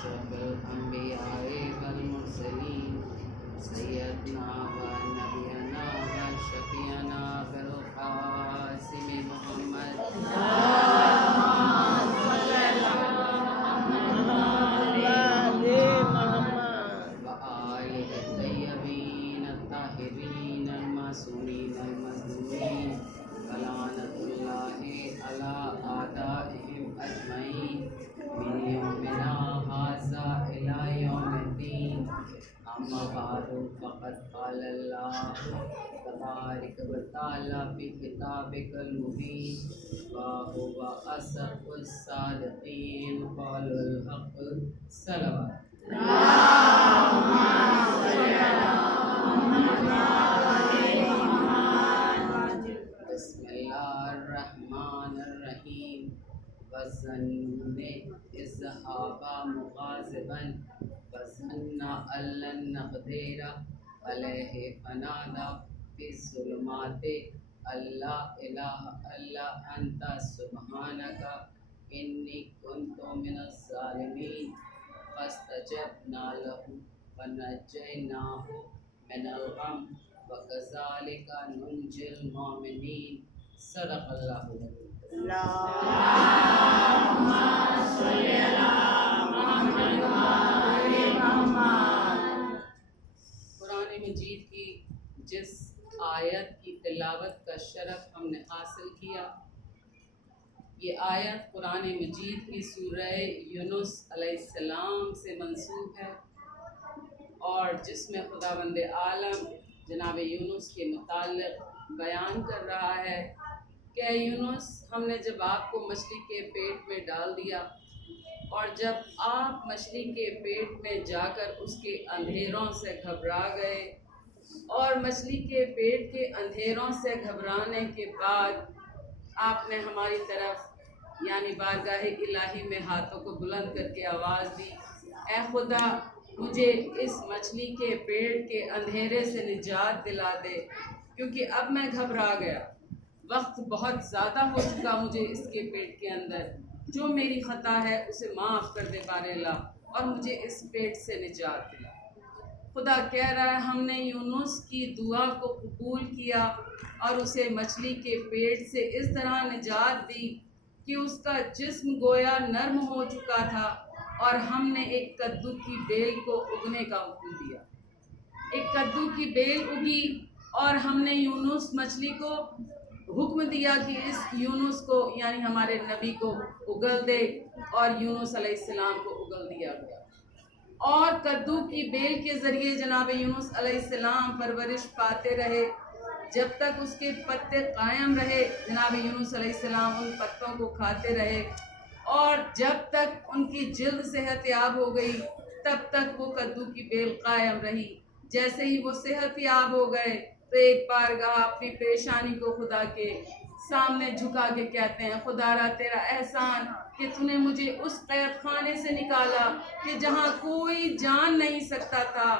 أشرف الأنبياء والمرسلين سيدنا ونبينا وشفيعنا بالقاسم محمد وآله الطيبين الطاهرين المعصومين المظلومين ولعنة الله على أعدائهم أجمعين من يومنا هذا إلى يوم الدين. أما بعد فقد قال الله تبارك وتعالى في كتابك المبين وهو أصدق الصادقين قول الحق صلوات. بسم الله الرحمن الرحيم. وظن إذ ذهب مغاضبا فظن أن لن نقدر عليه فنادى في الظلمات أن لا إله إلا أنت سبحانك إني كنت من الظالمين. فاستجبنا له ونجيناه من الغم وكذلك ننجي المؤمنين. صدق الله العظيم. اللهم صل على محمد وآل محمد. قرآن مجید کی جس آیت کی تلاوت کا شرف ہم نے حاصل کیا، یہ آیت قرآن مجید کی سورہ یونس علیہ السلام سے منسوب ہے اور جس میں خداوند عالم جناب یونس کے متعلق بیان کر رہا ہے کہ اے یونس، ہم نے جب آپ کو مچھلی کے پیٹ میں ڈال دیا اور جب آپ مچھلی کے پیٹ میں جا کر اس کے اندھیروں سے گھبرا گئے اور مچھلی کے پیٹ کے اندھیروں سے گھبرانے کے بعد آپ نے ہماری طرف یعنی بارگاہ الہی میں ہاتھوں کو بلند کر کے آواز دی، اے خدا مجھے اس مچھلی کے پیٹ کے اندھیرے سے نجات دلا دے کیونکہ اب میں گھبرا گیا، وقت بہت زیادہ ہو چکا مجھے اس کے پیٹ کے اندر، جو میری خطا ہے اسے معاف کر دے بار اللہ اور مجھے اس پیٹ سے نجات دلا۔ خدا کہہ رہا ہے ہم نے یونس کی دعا کو قبول کیا اور اسے مچھلی کے پیٹ سے اس طرح نجات دی کہ اس کا جسم گویا نرم ہو چکا تھا اور ہم نے ایک کدو کی بیل کو اگنے کا حکم دیا۔ ایک کدو کی بیل اگی اور ہم نے یونس مچھلی کو حکم دیا کہ اس یونس کو یعنی ہمارے نبی کو اگل دے اور یونس علیہ السلام کو اگل دیا گیا اور کدو کی بیل کے ذریعے جناب یونس علیہ السلام پرورش پاتے رہے جب تک اس کے پتے قائم رہے۔ جناب یونس علیہ السلام ان پتوں کو کھاتے رہے اور جب تک ان کی جلد صحت یاب ہو گئی تب تک وہ کدو کی بیل قائم رہی۔ جیسے ہی وہ صحت یاب ہو گئے تو ایک بارگاہ اپنی پریشانی کو خدا کے سامنے جھکا کے کہتے ہیں، خدا را تیرا احسان کہ تو نے مجھے اس قید خانے سے نکالا کہ جہاں کوئی جان نہیں سکتا تھا،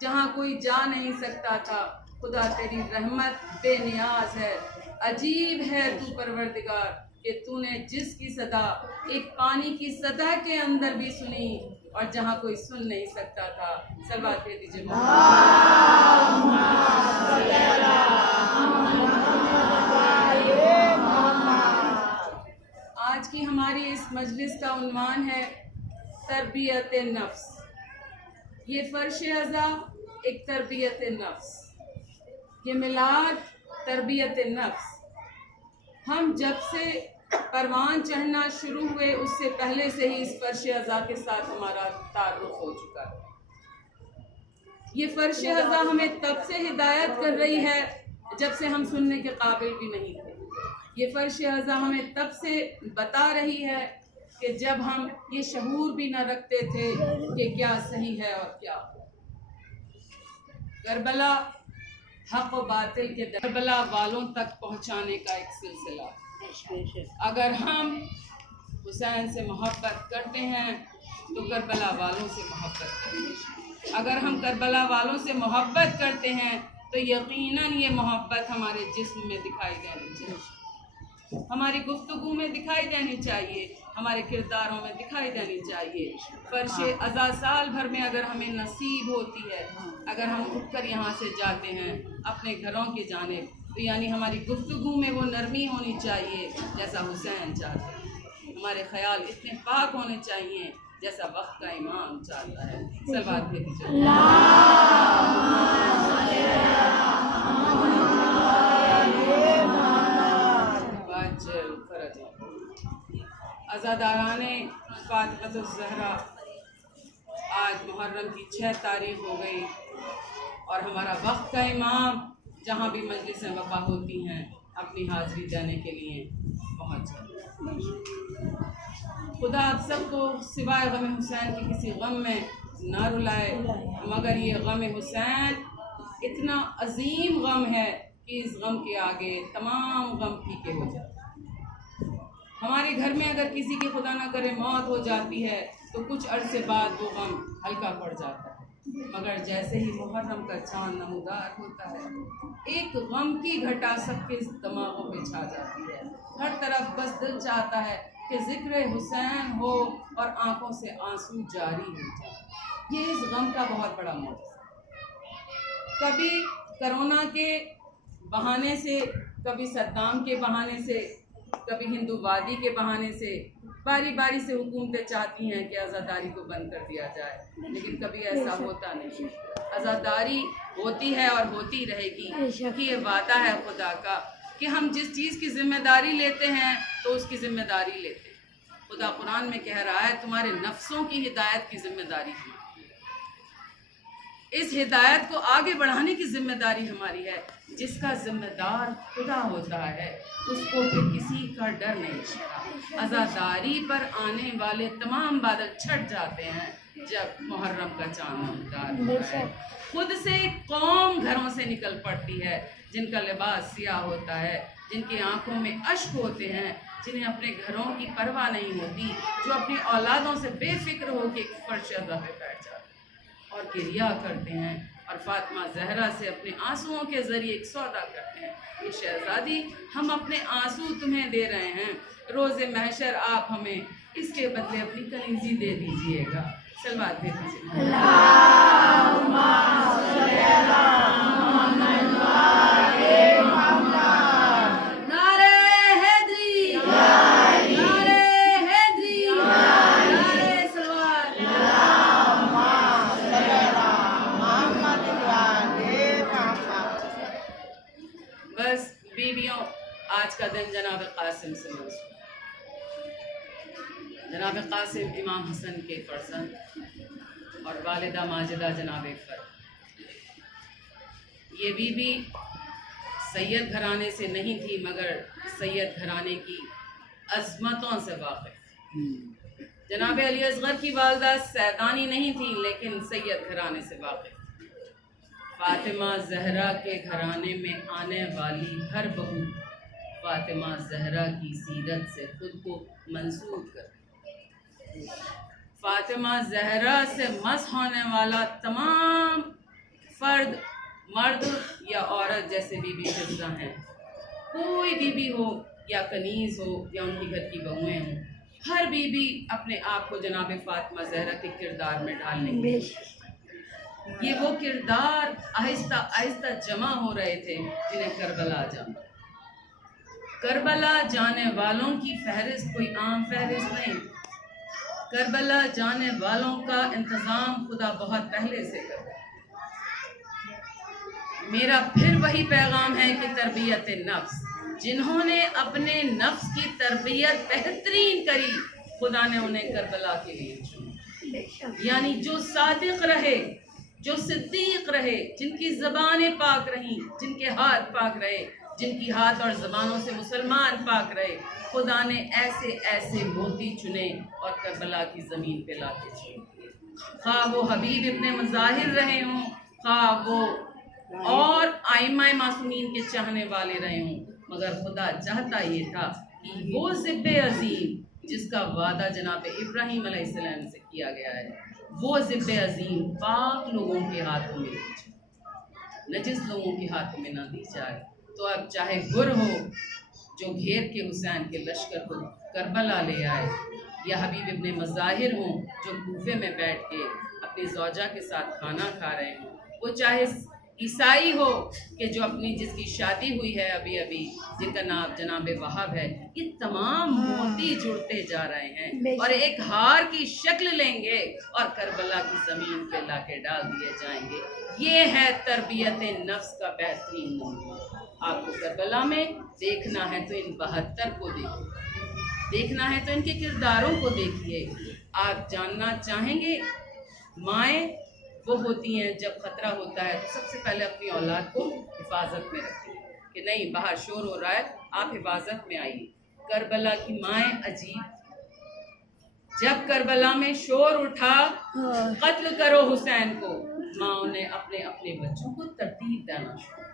جہاں کوئی جا نہیں سکتا تھا۔ خدا تیری رحمت بے نیاز ہے، عجیب ہے تو پروردگار کہ تو نے جس کی صدا ایک پانی کی سطح کے اندر بھی سنی اور جہاں کوئی سن نہیں سکتا تھا۔ صلوات دے دیجئے آج کی ہماری اس مجلس کا عنوان ہے تربیت نفس۔ یہ فرش اعضاء ایک تربیت نفس، یہ میلاد تربیت نفس۔ ہم جب سے پروان چڑھنا شروع ہوئے اس سے پہلے سے ہی اس فرش اعضاء کے ساتھ ہمارا تعارف ہو چکا ہے۔ یہ فرش اعضاء ہمیں تب سے ہدایت کر رہی ہے جب سے ہم سننے کے قابل بھی نہیں تھے۔ یہ فرش اعضاء ہمیں تب سے بتا رہی ہے کہ جب ہم یہ شعور بھی نہ رکھتے تھے کہ کیا صحیح ہے اور کیا غلط۔ کربلا حق و باطل کے کربلا والوں تک پہنچانے کا ایک سلسلہ۔ اگر ہم حسین سے محبت کرتے ہیں تو کربلا والوں سے محبت کرتے ہیں۔ اگر ہم کربلا والوں سے محبت کرتے ہیں تو یقیناً یہ محبت ہمارے جسم میں دکھائی دینی چاہیے۔ ہماری گفتگو میں دکھائی دینی چاہیے، ہمارے کرداروں میں دکھائی دینی چاہیے۔ فرش عزا سال بھر میں اگر ہمیں نصیب ہوتی ہے، اگر ہم اٹھ کر یہاں سے جاتے ہیں اپنے گھروں کی جانب، تو یعنی ہماری گفتگو میں وہ نرمی ہونی چاہیے جیسا حسین چاہتے ہیں، ہمارے خیال اتنے پاک ہونے چاہیے جیسا وقت کا امام چاہتا ہے۔ صلوات بھیجی چاہیے۔ عزاداران فاطمۃ الزہرا، آج محرم کی 6 تاریخ ہو گئی اور ہمارا وقت کا امام جہاں بھی مجلسیں وقع ہوتی ہیں اپنی حاضری دینے کے لیے پہنچ جائے۔ خدا آپ سب کو سوائے غم حسین کے کسی غم میں نہ رلائے، مگر یہ غم حسین اتنا عظیم غم ہے کہ اس غم کے آگے تمام غم پھیکے ہو جاتے ہیں۔ ہمارے گھر میں اگر کسی کی خدا نہ کرے موت ہو جاتی ہے تو کچھ عرصے بعد وہ غم ہلکا پڑ جاتا ہے، مگر جیسے ہی محرم کا چاند نمودار ہوتا ہے ایک غم کی گھٹا سب کے دماغوں پہ چھا جاتی ہے، ہر طرف بس دل چاہتا ہے کہ ذکر حسین ہو اور آنکھوں سے آنسو جاری ہو جائے۔ یہ اس غم کا بہت بڑا معجزہ ہے۔ کبھی کرونا کے بہانے سے، کبھی صدام کے بہانے سے، کبھی ہندو وادی کے بہانے سے باری باری سے حکومتیں چاہتی ہیں کہ عزاداری کو بند کر دیا جائے، لیکن کبھی ایسا ہوتا نہیں۔ عزاداری ہوتی ہے اور ہوتی رہے گی، کہ یہ وعدہ ہے خدا کا کہ ہم جس چیز کی ذمہ داری لیتے ہیں تو اس کی ذمہ داری لیتے ہیں۔ خدا قرآن میں کہہ رہا ہے تمہارے نفسوں کی ہدایت کی ذمہ داری ہے، اس ہدایت کو آگے بڑھانے کی ذمہ داری ہماری ہے۔ جس کا ذمہ دار خدا ہوتا ہے اس کو پھر کسی کا ڈر نہیں ہوتا۔ عزاداری پر آنے والے تمام بادل چھٹ جاتے ہیں جب محرم کا چاند نمودار ہوتا ہے۔ خود سے قوم گھروں سے نکل پڑتی ہے جن کا لباس سیاہ ہوتا ہے، جن کی آنکھوں میں اشک ہوتے ہیں، جنہیں اپنے گھروں کی پرواہ نہیں ہوتی، جو اپنی اولادوں سے بے فکر ہو کے فرش عزا پہ بیٹھ جاتے ہیں اور گریہ کرتے ہیں اور فاطمہ زہرا سے اپنے آنسوؤں کے ذریعے ایک سودا کرتے ہیں کہ شہزادی ہم اپنے آنسو تمہیں دے رہے ہیں، روز محشر آپ ہمیں اس کے بدلے اپنی کلیزی دے دیجئے گا۔ صلوات دے دیجئے۔ اللہم صلی علی محمد و آل محمد۔ نعرہ حیدری، نعرہ حیدری، نعرہ صلوات۔ بس بیویوں، آج کا دن جناب قاسم سے منسوب۔ جناب قاسم امام حسن کے فرزند اور والدہ ماجدہ جناب فرد۔ یہ بی بی سید گھرانے سے نہیں تھی مگر سید گھرانے کی عظمتوں سے واقف۔ جناب علی اصغر کی والدہ سیدانی نہیں تھی لیکن سید گھرانے سے واقف۔ فاطمہ زہرا کے گھرانے میں آنے والی ہر بہو فاطمہ زہرا کی سیرت سے خود کو منسوب کرتی۔ فاطمہ زہرا سے مسح ہونے والا تمام فرد، مرد یا عورت جیسے بی بی حفصہ ہیں، کوئی بی بی ہو یا کنیز ہو یا ان کی گھر کی بہویں ہوں، ہر بی بی اپنے آپ کو جناب فاطمہ زہرا کے کردار میں ڈال لیں گے۔ یہ وہ کردار آہستہ آہستہ جمع ہو رہے تھے جنہیں کربلا جانا۔ کربلا جانے والوں کی فہرست کوئی عام فہرست نہیں، کربلا جانے والوں کا انتظام خدا بہت پہلے سے کر رہا ہے۔ میرا پھر وہی پیغام ہے کہ تربیت نفس، جنہوں نے اپنے نفس کی تربیت بہترین کری خدا نے انہیں کربلا کے لیے چنا۔ یعنی جو صادق رہے، جو صدیق رہے، جن کی زبانیں پاک رہیں، جن کے ہاتھ پاک رہے، جن کی ہاتھ اور زبانوں سے مسلمان پاک رہے، خدا نے ایسے ایسے موتی چنے اور کربلا کی زمین پہ لا کے چھوڑے۔ خواہ وہ حبیب ابن مظاہر رہے ہوں، خواہ وہ اور ائمہ معصومین کے چاہنے والے رہے ہوں، مگر خدا چاہتا یہ تھا کہ وہ ذب عظیم جس کا وعدہ جناب ابراہیم علیہ السلام سے کیا گیا ہے، وہ ذب عظیم پاک لوگوں کے ہاتھوں میں دی جائے، نجس لوگوں کے ہاتھوں میں نہ دی جائے۔ تو اب چاہے گر ہو، جو گھیر کے حسین کے لشکر کو کربلا لے آئے، یا حبیب ابن مظاہر ہوں جو کوفے میں بیٹھ کے اپنی زوجہ کے ساتھ کھانا کھا رہے ہوں، وہ چاہے عیسائی ہو کہ جو اپنی جس کی شادی ہوئی ہے ابھی ابھی، جن کا نام جناب وہاب ہے، یہ تمام موتی جڑتے جا رہے ہیں اور ایک ہار کی شکل لیں گے اور کربلا کی زمین پہ لا کے ڈال دیے جائیں گے۔ یہ ہے تربیت نفس کا بہترین نمونہ۔ آپ کو کربلا میں دیکھنا ہے تو ان 72 کو دیکھیے، دیکھنا ہے تو ان کے کرداروں کو دیکھیے۔ آپ جاننا چاہیں گے، مائیں وہ ہوتی ہیں جب خطرہ ہوتا ہے تو سب سے پہلے اپنی اولاد کو حفاظت میں رکھتی ہیں کہ نہیں باہر شور ہو رہا ہے، آپ حفاظت میں آئیے۔ کربلا کی مائیں عجیب، جب کربلا میں شور اٹھا قتل کرو حسین کو، ماں نے اپنے اپنے بچوں کو ترتیب دینا شروع،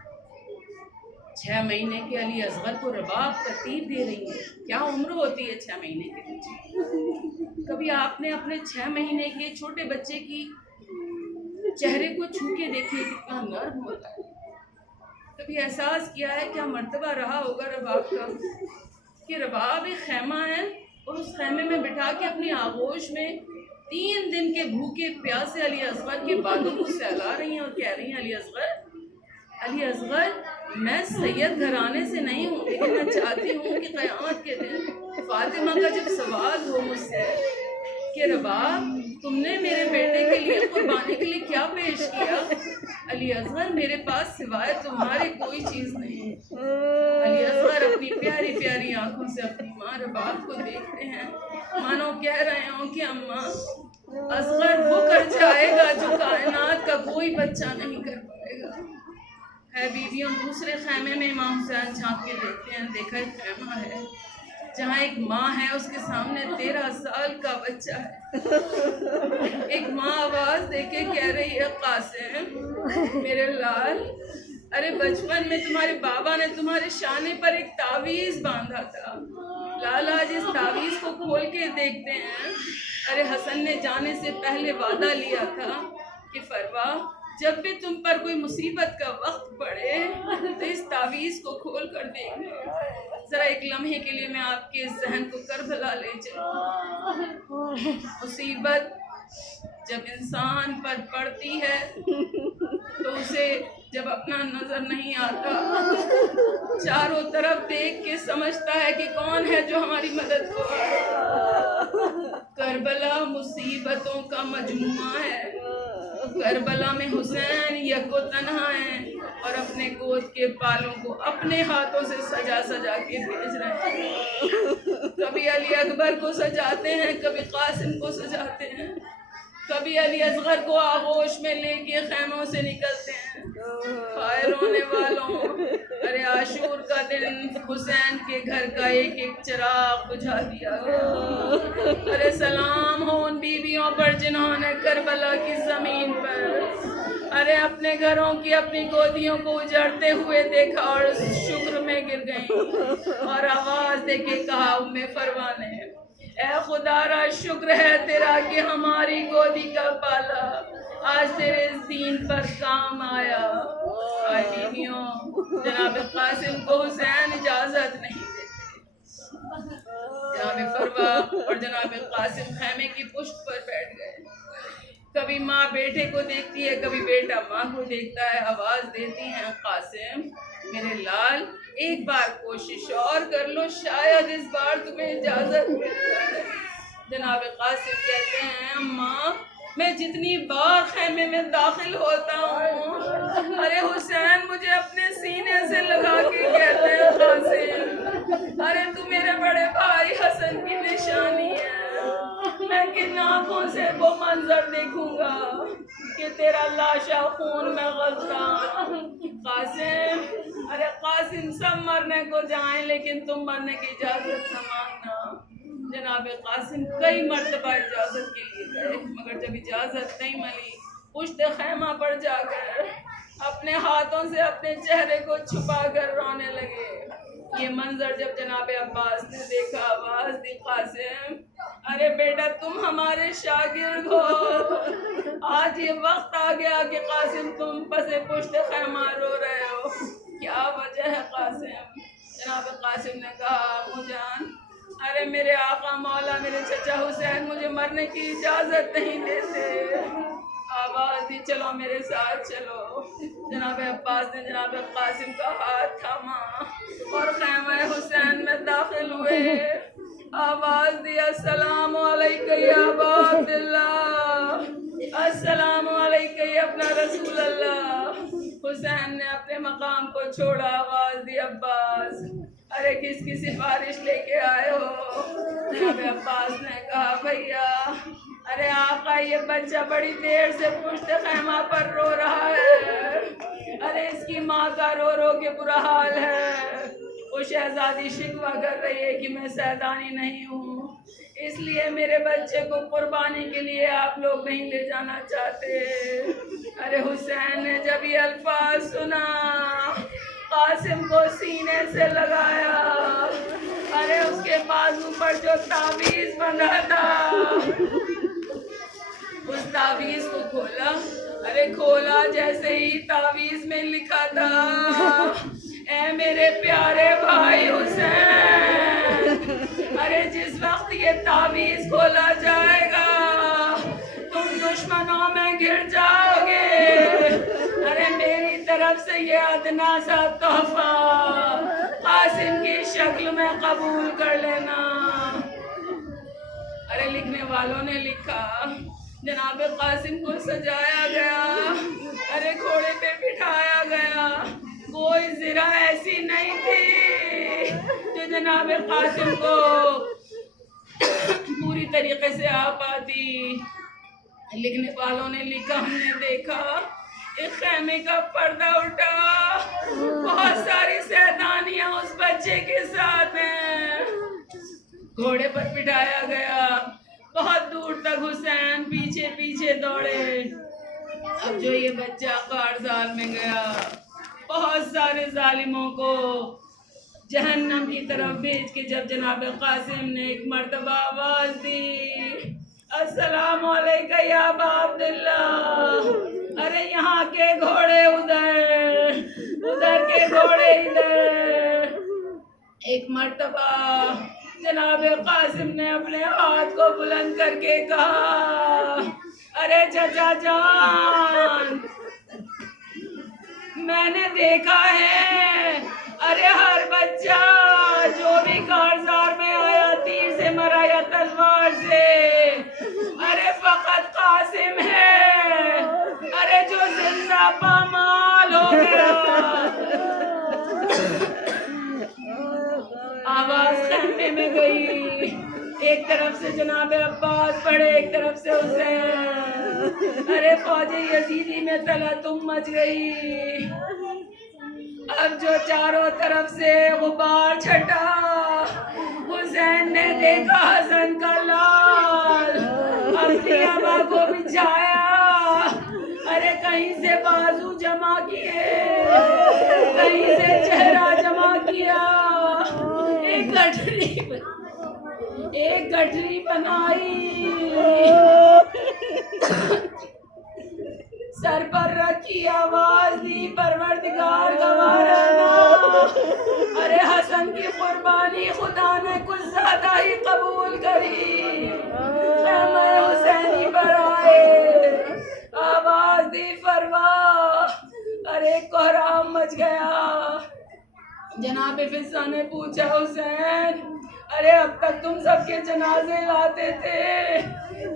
6 مہینے کے علی اصغر کو رباب ترتیب دے رہی ہیں۔ کیا عمر ہوتی ہے 6 مہینے کے بچے؟ کبھی آپ نے اپنے 6 مہینے کے چھوٹے بچے کی چہرے کو چھو کے دیکھیے کتنا نرم ہوتا ہے؟ کبھی احساس کیا ہے کیا مرتبہ رہا ہوگا رباب کا، کہ رباب ایک خیمہ ہے اور اس خیمے میں بٹھا کے اپنی آغوش میں 3 دن کے بھوکے پیاسے علی اصغر کے بالوں کو سہلا رہی ہیں اور کہہ رہی ہیں علی اصغر میں سید گھرانے سے نہیں ہوں، لیکن میں چاہتی ہوں کہ قیامت کے دن فاطمہ کا جب سوال ہو مجھ سے کہ رباب تم نے میرے بیٹے کے لیے قربانی کے لیے کیا پیش کیا، علی اصغر میرے پاس سوائے تمہارے کوئی چیز نہیں۔ علی اصغر اپنی پیاری پیاری آنکھوں سے اپنی ماں رباب کو دیکھتے ہیں، مانو کہہ رہے ہوں کہ اماں اصغر وہ کر جائے گا جو کائنات کا کوئی بچہ نہیں کر پائے گا۔ ہے بیویوں دوسرے خیمے میں امام حسین جھانک کے دیکھتے ہیں، دیکھا ایک خیمہ ہے جہاں ایک ماں ہے، اس کے سامنے 13 سال کا بچہ ہے۔ ایک ماں آواز دے کے کہہ رہی ہے قاسم میرے لال، ارے بچپن میں تمہارے بابا نے تمہارے شانے پر ایک تعویذ باندھا تھا، لال آج اس تعویذ کو کھول کے دیکھتے ہیں۔ ارے حسن نے جانے سے پہلے وعدہ لیا تھا کہ فروا جب بھی تم پر کوئی مصیبت کا وقت پڑے تو اس تعویذ کو کھول کر دیکھنا۔ ذرا ایک لمحے کے لیے میں آپ کے ذہن کو کربلا لے چلوں۔ مصیبت جب انسان پر پڑتی ہے تو اسے جب اپنا نظر نہیں آتا، چاروں طرف دیکھ کے سمجھتا ہے کہ کون ہے جو ہماری مدد کو آئے۔ کربلا مصیبتوں کا مجموعہ ہے۔ کربلا میں حسین یک و تنہا ہیں اور اپنے گود کے بالوں کو اپنے ہاتھوں سے سجا سجا کے بھیج رہے ہیں۔ کبھی علی اکبر کو سجاتے ہیں، کبھی قاسم کو سجاتے ہیں، کبھی علی اصغر کو آغوش میں لے کے خیموں سے نکلتے ہیں۔ ہائے رونے والوں، ارے عاشور کا دن حسین کے گھر کا ایک ایک چراغ بجھا دیا گیا۔ ارے سلام ہو ان بیویوں پر جنہوں نے کربلا کی زمین پر ارے اپنے گھروں کی اپنی گودیوں کو اجڑتے ہوئے دیکھا اور شکر میں گر گئیں اور آواز دے کے کہا ام فروا نے، اے خدا را شکر ہے تیرا کہ ہماری گودی کا بالا آج تیرے اس دین پر کام آیا۔ آئے بیویوں، جناب قاسم کو حسین اجازت نہیں دیتے۔ جناب فروا اور جناب قاسم خیمے کی پشت پر بیٹھ گئے۔ کبھی ماں بیٹے کو دیکھتی ہے، کبھی بیٹا ماں کو دیکھتا ہے، آواز دیتی ہیں قاسم میرے لال ایک بار کوشش اور کر لو، شاید اس بار تمہیں اجازت مل جائے۔ جناب قاسم کہتے ہیں اماں میں جتنی بار خیمے میں داخل ہوتا ہوں ارے حسین مجھے اپنے سینے سے لگا کے کہتے ہیں قاسم ارے تو میرے بڑے بھائی حسن کی نشانی ہے، میں کن آنکھوں سے وہ منظر دیکھوں گا کہ تیرا لاشا خون میں غلطا۔ قاسم ارے قاسم سب مرنے کو جائیں لیکن تم مرنے کی اجازت نہ مانگنا۔ جناب قاسم کئی مرتبہ اجازت کے لیے گئے مگر جب اجازت نہیں ملی پشت خیمہ پر جا کر اپنے ہاتھوں سے اپنے چہرے کو چھپا کر رونے لگے۔ یہ منظر جب جناب عباس نے دیکھا آواز دی قاسم ارے بیٹا تم ہمارے شاگرد ہو، آج یہ وقت آ گیا کہ قاسم تم پس پشت خیمہ رو رہے ہو، کیا وجہ ہے قاسم؟ جناب قاسم نے کہا امو جان ارے میرے آقا مولا میرے چچا حسین مجھے مرنے کی اجازت نہیں دیتے. آواز دی چلو میرے ساتھ چلو. جناب عباس نے جناب قاسم کا ہاتھ تھاما اور خیمہ حسین میں داخل ہوئے. آواز دی السلام علیکم یا ابا عبداللہ, السلام علیکم یا اپنا رسول اللہ. حسین نے اپنے مقام کو چھوڑا. آواز دی عباس ارے کس کی سفارش لے کے آئے ہو؟ جناب عباس نے کہا بھیا ارے آقا یہ بچہ بڑی دیر سے پشت خیمہ پر رو رہا ہے. ارے اس کی ماں کا رو رو کے برا حال ہے. وہ شہزادی شکوہ کر رہی ہے کہ میں سیدانی نہیں ہوں, اس لیے میرے بچے کو قربانی کے لیے آپ لوگ نہیں لے جانا چاہتے. ارے حسین نے جب یہ الفاظ سنا قاسم کو سینے سے لگایا. ارے اس کے بازو پر جو تعویذ بندھا تھا اس تعویذ کو کھولا. ارے کھولا جیسے ہی تعویذ میں لکھا تھا اے میرے پیارے بھائی حسین, ارے جس وقت یہ تعویذ کھولا جائے گا تم دشمنوں میں گر جاؤ گے. ارے میری طرف سے یہ ادنا سا تحفہ قاسم کی شکل میں قبول کر لینا. ارے لکھنے والوں نے لکھا جناب قاسم کو سجایا گیا. ارے گھوڑے پہ بٹھایا گیا. کوئی ذرا ایسی نہیں تھی جو جناب قاسم کو پوری طریقے سے آ پاتی. لکھنے والوں نے لکھا ہم نے دیکھا ایک خیمے کا پردہ اٹھا, بہت ساری سیدانیاں اس بچے کے ساتھ ہیں. گھوڑے پر بٹھایا گیا. بہت دور تک حسین پیچھے پیچھے دوڑے. اب جو یہ بچہ کارزار میں گیا بہت سارے ظالموں کو جہنم کی طرف بھیج کے جب جناب قاسم نے ایک مرتبہ آواز دی السلام علیکم یا ابا عبداللہ, ارے یہاں کے گھوڑے ادھر, ادھر کے گھوڑے ادھر. ایک مرتبہ جناب قاسم نے اپنے ہاتھ کو بلند کر کے کہا ارے چچا جان میں نے دیکھا ہے ارے ہر بچہ جو بھی کارزار میں آیا تیر سے مرا یا تلوار سے, ارے فقط قاسم ہے ارے جو زندہ پامال ہو گیا. آواز خیمے میں گئی. ایک طرف سے جناب عباس پڑے, ایک طرف سے حسین. ارے فوج یزیدی میں تلتم مچ گئی. اب جو چاروں طرف سے غبار چھٹا حسین نے دیکھا حسن کا لال اپنی ابا کو بچھایا. ارے کہیں سے بازو جمع کیے, کہیں سے چہرہ جمع کیا. ایک گٹری بنائی, سر پر رکھی, آواز دی پروردگار گوارا نا. ارے حسن کی قربانی خدا نے کچھ زیادہ ہی قبول کری. خیمہ حسینی پر آئے, آواز دی فروا. ارے کوہرام مچ گیا. جناب فضہ نے پوچھا حسین ارے اب تک تم سب کے جنازے لاتے تھے,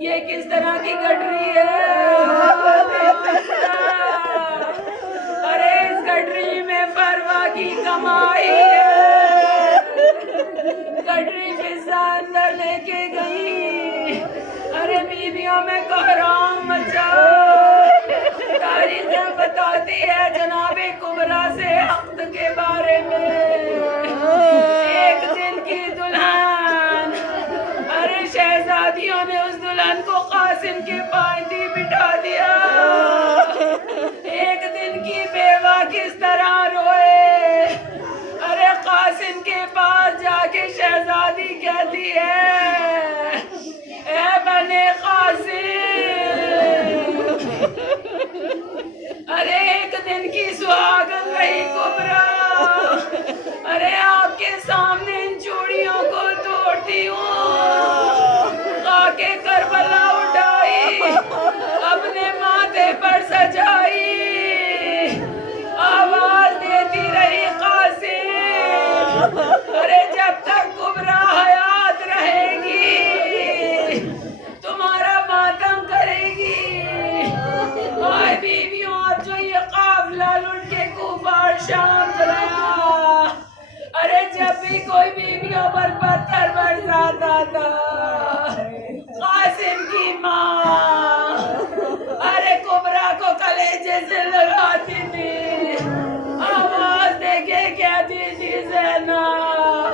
یہ کس طرح کی گٹری ہے؟ ارے اس گٹری میں فروا کی کمائی ہے. گٹری فضہ اندر لے کے گئی. ارے بیویوں میں کوہرام مچا. تاریخیں بتاتی ہے جناب کبریٰ سے عقد کے بارے میں. ایک دن کی دلہن, ارے شہزادیوں نے اس دلہن کو قاسم کے پائیدی بٹھا دیا. ایک دن کی بیوہ کس طرح روئے. ارے قاسم کے پاس جا کے شہزادی کہتی ہے اے بنے قاسم. ارے ایک دن کی سہاگن رہی کبریٰ. ارے آپ کے سامنے ان چوڑیوں کو توڑتی ہوں، خاک کربلا اٹھائی اپنے ماتھے پر سجائی، آواز دیتی رہی قاسم، ارے جب تک کبریٰ حیات رہے گی تمہارا ماتم کرے گی۔ آئے بیویوں، اب جو یہ قافلہ لٹ کے کوفہ اور شام گیا، ارے جب بھی کوئی بیویوں پر پتھر برساتا تھا، قاسم کی ماں ارے کبریٰ کو کلیجے سے لگاتی تھی، آواز دے کے کہتی تھی زینب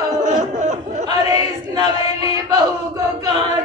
ارے اس نویلی بہو کو کہاں